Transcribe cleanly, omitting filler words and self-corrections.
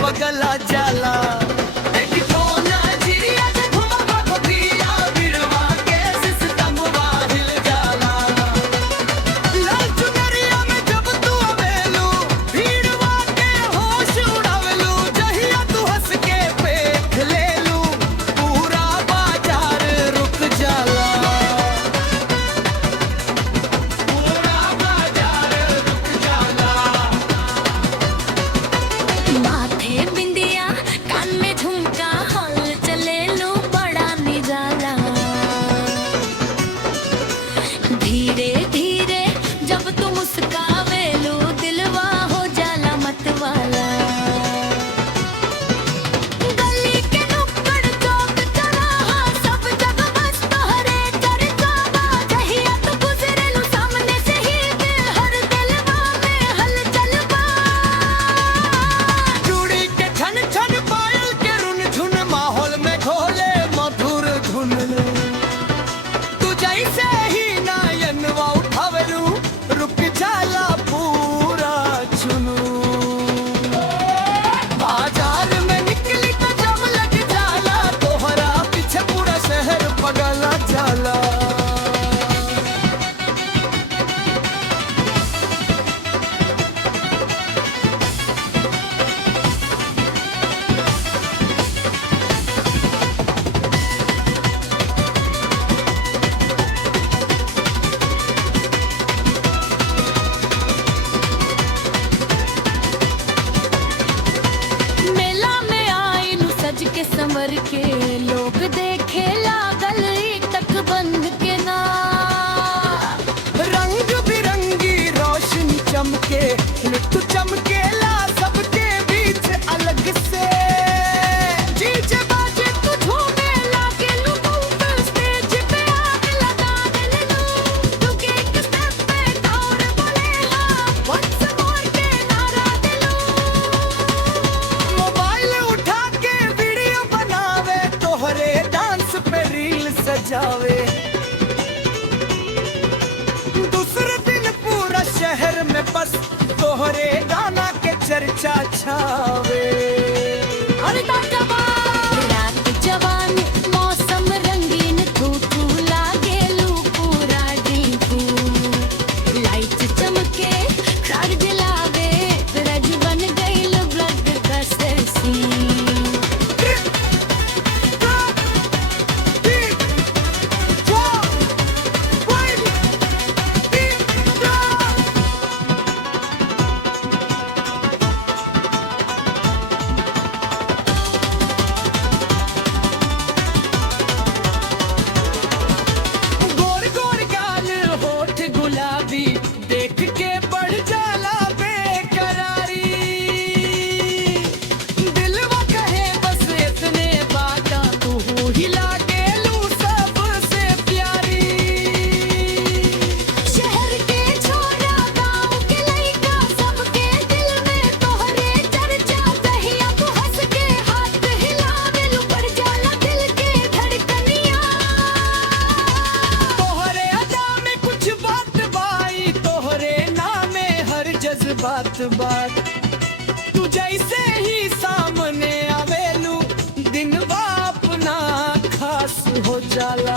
पगला जाला। धीरे धीरे जब तुम मुस्कावे लो दिलवा हो जाला मतवाला। गली के नुक्कड़ चौक चौराहा सब जगह बस तोहरे चर्चा बा। जहिया तू गुजरे लो सामने से ही दिल हर दिलवा में हलचल बा। चूड़ी के छन छन पायल के रुन झुन माहौल में घोले मधुर धुन। तू जैसे ही रुक जाला पूरा चुनू। बाजार में निकली तो जब लग जाला तोहरा पीछे पूरा शहर पगला जाला। के संवर के लोग देखे लागल तक बंद के ना। रंग बिरंगी रोशनी चमके तू चमकेला सबके बीच अलग से। डीजे बाजे तू झूमे लागे लू स्टेज पे आग लगा दे लू। तू के एक स्टेप पे और बोलेला वंस मोर के नारा दे लू। मोबाइल उठा के तोहरे डांस पे रील सजावे। दूसरे दिन पूरा शहर में बस तोहरे गाना के चर्चा छावे। रात जवानी मौसम रंगीन तू लागे लू पूरा डीपू। लाइट चमके कार जलावे रज बन गई लो ब्लड कस्टर सी। देख के बढ़ जाला बेकरारी। दिलवा कहे बस इतने बाता तू ही लागे लू सबसे प्यारी। शहर के छोरा गाँव के लइका सबके दिल में तोहरे चर्चा। दहिया तू हंस के हाथ हिलावे लू बढ़ जाला दिल के धड़कनिया। तोहरे अदा में कुछ बात बाई तोहरे नामे हर जज्बात बात। तू जैसे ही सामने आवेलू दिन अपना खास हो जाला।